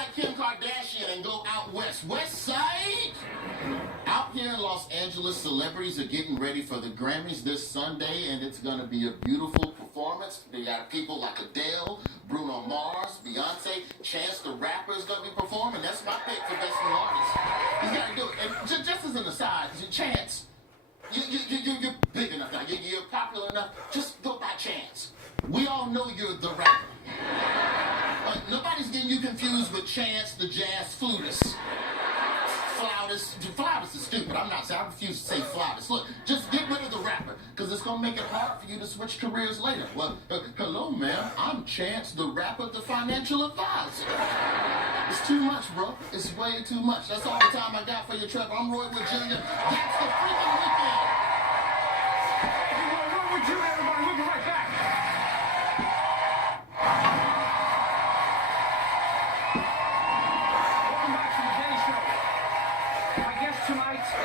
Kim Kardashian and go out west. West Side! Out here in Los Angeles, celebrities are getting ready for the Grammys this Sunday, and it's going to be a beautiful performance. They got people like Adele, Bruno Mars, Beyonce, Chance the Rapper is going to be performing. That's my pick for Best New Artist. He's got to do it. And just as an aside, Chance, you're big enough now. You're popular enough. Just go by Chance. We all know you're the rapper. Nobody's getting you confused with Chance, the jazz flutist. Flautist is stupid. I'm not saying. I refuse to say flautist. Look, just get rid of the rapper, because it's going to make it hard for you to switch careers later. Well, hello, ma'am. I'm Chance, the rapper, the financial advisor. It's too much, bro. It's way too much. That's all the time I got for you, Trevor. I'm Roy Wood Jr. That's the freaking weekend. Roy Wood Jr., everybody. We'll be right back.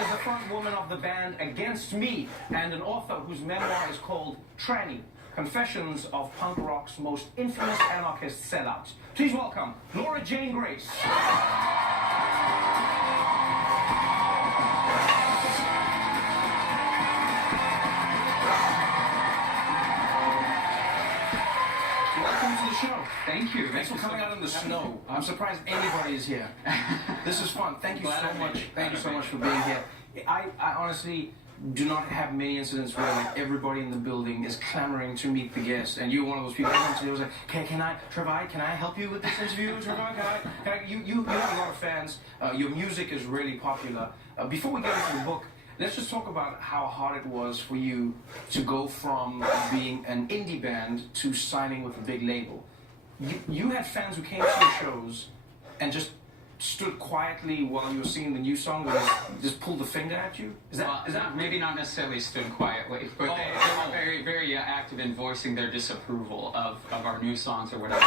Is the front woman of the band Against Me, and an author whose memoir is called Tranny, Confessions of Punk Rock's Most Infamous Anarchist Sellouts. Please welcome Laura Jane Grace. Welcome to the show. Thank you. Thanks for coming out in the snow. I'm surprised anybody is here. This is fun. Thank you so much. Thank you so much for being here. I honestly do not have many incidents where like everybody in the building is clamoring to meet the guest, and you're one of those people. Everyone today was like, can I help you with this interview, Trevor? You have a lot of fans. Your music is really popular. Before we get into the book, let's just talk about how hard it was for you to go from being an indie band to signing with a big label. You had fans who came to your shows and just stood quietly while you were singing the new song, and just pulled the finger at you? Is that maybe not necessarily stood quietly, but they were very, very active in voicing their disapproval of our new songs or whatever.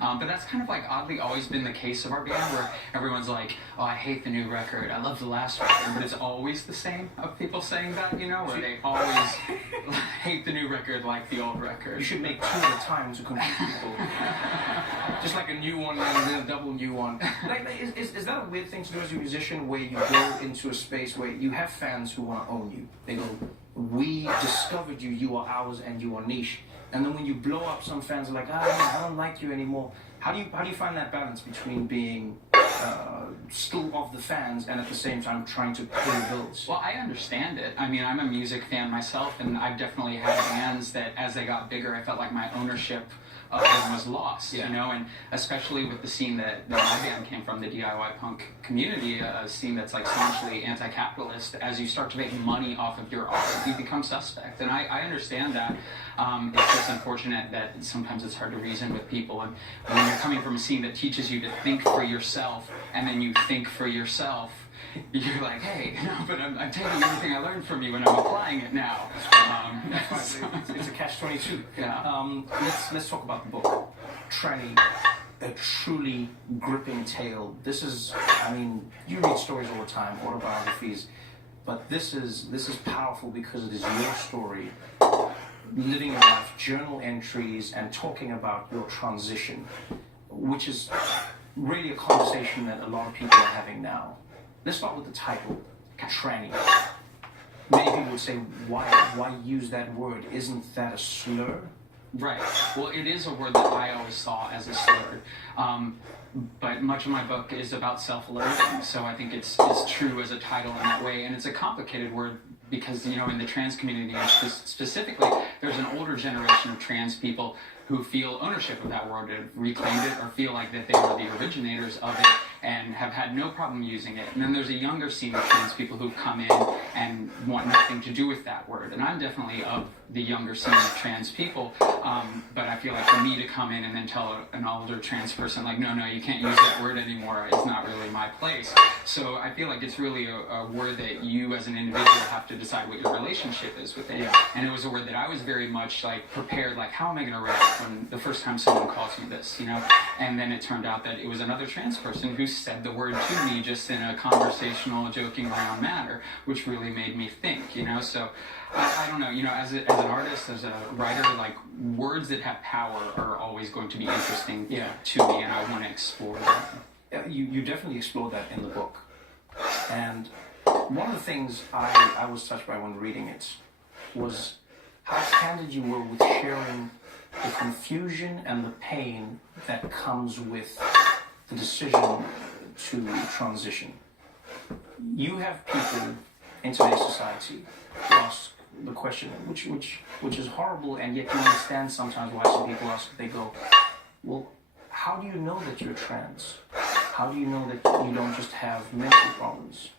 But that's kind of like oddly always been the case of our band, where everyone's like, oh, I hate the new record, I love the last record, but it's always the same of people saying that, you know, where they always hate the new record like the old record. You should make two at a time to confuse people. Just like a new one and then a double new one. Is that a weird thing to do as a musician, where you go into a space where you have fans who want to own you? They go, we discovered you, you are ours, and you are niche. And then when you blow up, some fans are like, I don't like you anymore. How do you find that balance between being still of the fans and at the same time trying to pay bills? Well, I understand it. I mean, I'm a music fan myself, and I've definitely had bands that as they got bigger, I felt like my ownership of them was lost, you know, and especially with the scene that my band came from, the DIY punk community, a scene that's like staunchly anti-capitalist. As you start to make money off of your art, you become suspect, and I understand that. It's just unfortunate that sometimes it's hard to reason with people, and when you're coming from a scene that teaches you to think for yourself, and then you think for yourself, you're like, hey, no, but I'm taking everything I learned from you and I'm applying it now. It's a catch-22. Yeah. Let's talk about the book, Tranny, a truly gripping tale. This is, I mean, you read stories all the time, autobiographies, but this is powerful because it is your story, living your life, journal entries, and talking about your transition, which is really a conversation that a lot of people are having now. Let's start with the title, Tranny. Many people would say, why use that word? Isn't that a slur? Right. Well, it is a word that I always saw as a slur. But much of my book is about self-loathing, so I think it's true as a title in that way. And it's a complicated word because, you know, in the trans community specifically, there's an older generation of trans people who feel ownership of that word, have reclaimed it, or feel like that they were the originators of it and have had no problem using it. And then there's a younger scene of trans people who've come in and want nothing to do with that word. And I'm definitely of the younger scene of trans people, but I feel like for me to come in and then tell an older trans person, like, no, you can't use that word anymore, is not really my place. So I feel like it's really a word that you as an individual have to decide what your relationship is with it. Yeah. And it was a word that I was very much like prepared, like, how am I going to react when the first time someone calls me this, you know? And then it turned out that it was another trans person who said the word to me just in a conversational, joking around manner, which really made me think, you know? So I don't know, you know, as an artist, as a writer, like, words that have power are always going to be interesting to me, and I want to explore that. you definitely explore that in the book. And one of the things I was touched by when reading it was how candid you were with sharing the confusion and the pain that comes with the decision to transition. You have people in today's society who ask the question, which is horrible, and yet you understand sometimes why some people ask. They go, well, how do you know that you're trans? How do you know that you don't just have mental problems?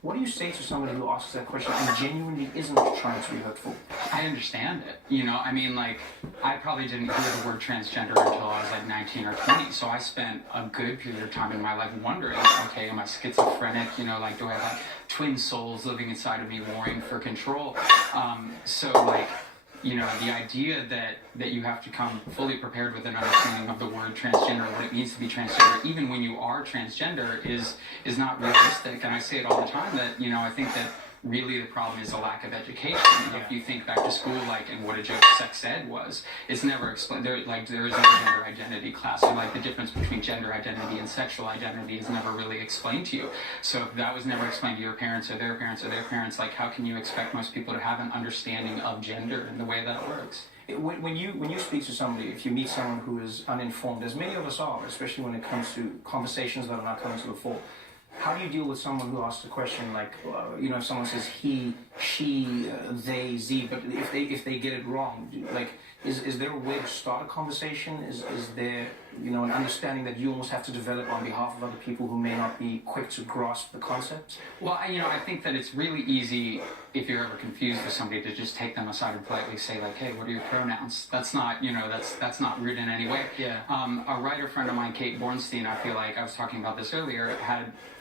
What do you say to somebody who asks that question and genuinely isn't trying to be hurtful? I understand it. You know, I mean, like, I probably didn't hear the word transgender until I was like 19 or 20. So I spent a good period of time in my life wondering, okay, am I schizophrenic? You know, like, do I have like twin souls living inside of me warring for control? So like, you know, the idea that you have to come fully prepared with an understanding of the word transgender, what it means to be transgender, even when you are transgender, is not realistic. And I say it all the time that, you know, I think that really the problem is a lack of education. You know, if you think back to school, like, and what a joke sex ed was, it's never explained. There is no gender identity class. So, like, the difference between gender identity and sexual identity is never really explained to you. So if that was never explained to your parents or their parents or their parents, like, how can you expect most people to have an understanding of gender and the way that it works? When you speak to somebody, if you meet someone who is uninformed, as many of us are, especially when it comes to conversations that are not coming to the fore, how do you deal with someone who asks a question like, you know, if someone says he, she, they, z, but if they get it wrong, like, is there a way to start a conversation? Is there, you know, an understanding that you almost have to develop on behalf of other people who may not be quick to grasp the concept? Well, you know, I think that it's really easy, if you're ever confused with somebody, to just take them aside and politely say, like, hey, what are your pronouns? That's not, you know, that's not rude in any way. Yeah. A writer friend of mine, Kate Bornstein, I feel like I was talking about this earlier,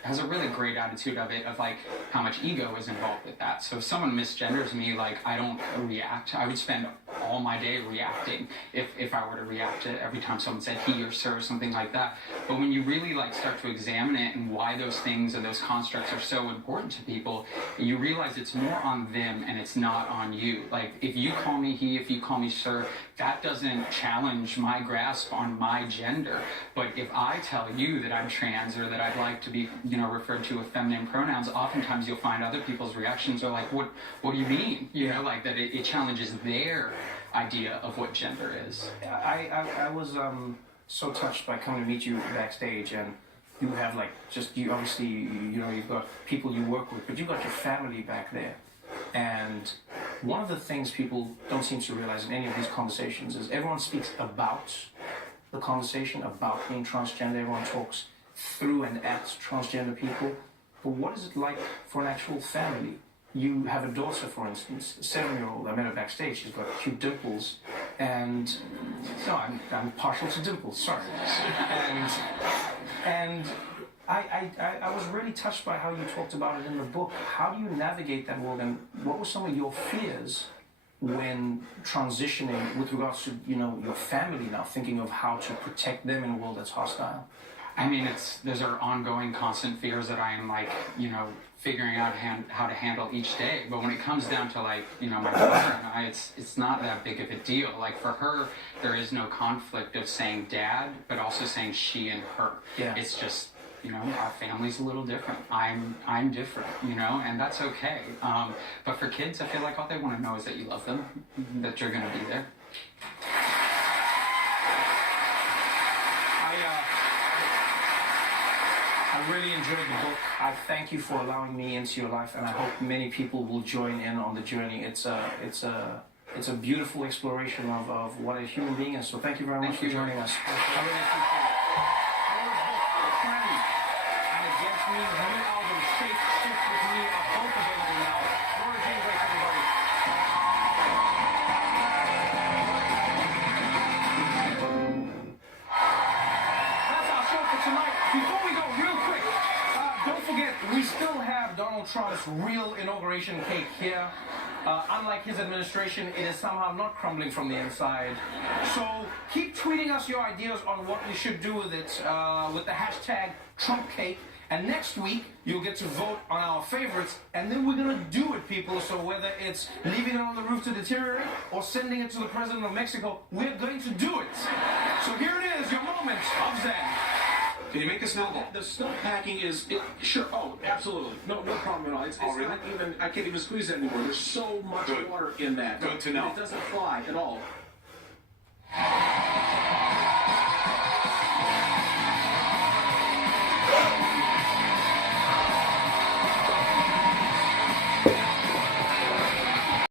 has a really great attitude of it, of like how much ego is involved with that. So if someone misgenders me, like, I don't react. I would spend all my day reacting if I were to react to every time someone said he or sir or something like that. But when you really like start to examine it and why those things and those constructs are so important to people, you realize it's more on them and it's not on you. Like, if you call me he, if you call me sir, that doesn't challenge my grasp on my gender. But if I tell you that I'm trans or that I'd like to be, you know, referred to with feminine pronouns, oftentimes you'll find other people's reactions are like, what do you mean? You know, like that it challenges their idea of what gender is. I was so touched by coming to meet you backstage, and you have like you obviously, you know, you've got people you work with, but you've got your family back there. And one of the things people don't seem to realize in any of these conversations is everyone speaks about the conversation, about being transgender. Everyone talks through and at transgender people. But what is it like for an actual family? You have a daughter, for instance, a 7-year-old. I met her backstage. She's got cute dimples, and no, I'm partial to dimples. Sorry, and I was really touched by how you talked about it in the book. How do you navigate that world, and what were some of your fears when transitioning with regards to, you know, your family now, thinking of how to protect them in a world that's hostile? I mean, those are ongoing, constant fears that I am, like, you know, figuring out how to handle each day. But when it comes down to, like, you know, my daughter and I, it's not that big of a deal. Like, for her, there is no conflict of saying dad, but also saying she and her. Yeah. It's just, you know, our family's a little different. I'm different, you know, and that's okay. But for kids, I feel like all they want to know is that you love them, that you're going to be there. I really enjoyed the book. I thank you for allowing me into your life, and I hope many people will join in on the journey. It's a beautiful exploration of what a human being is. So thank you very much for joining us. I really appreciate it. And Against Me, the new album, Shape Shift With Me, are both available now. Laura Jean Grace, everybody. That's our show for tonight. Before we go, real quick, don't forget, we still have Donald Trump's real inauguration cake here. Unlike his administration, it is somehow not crumbling from the inside. So keep tweeting us your ideas on what we should do with it with the hashtag #TrumpCake. And next week, you'll get to vote on our favorites, and then we're going to do it, people. So whether it's leaving it on the roof to deteriorate or sending it to the president of Mexico, we're going to do it. So here it is, your moment of Zen. Can you make a snowball? The snow packing is sure. Oh, absolutely. No problem at all. It's really? not even. I can't even squeeze it anymore. There's so much Good. water in that. Good to know. It doesn't fly at all.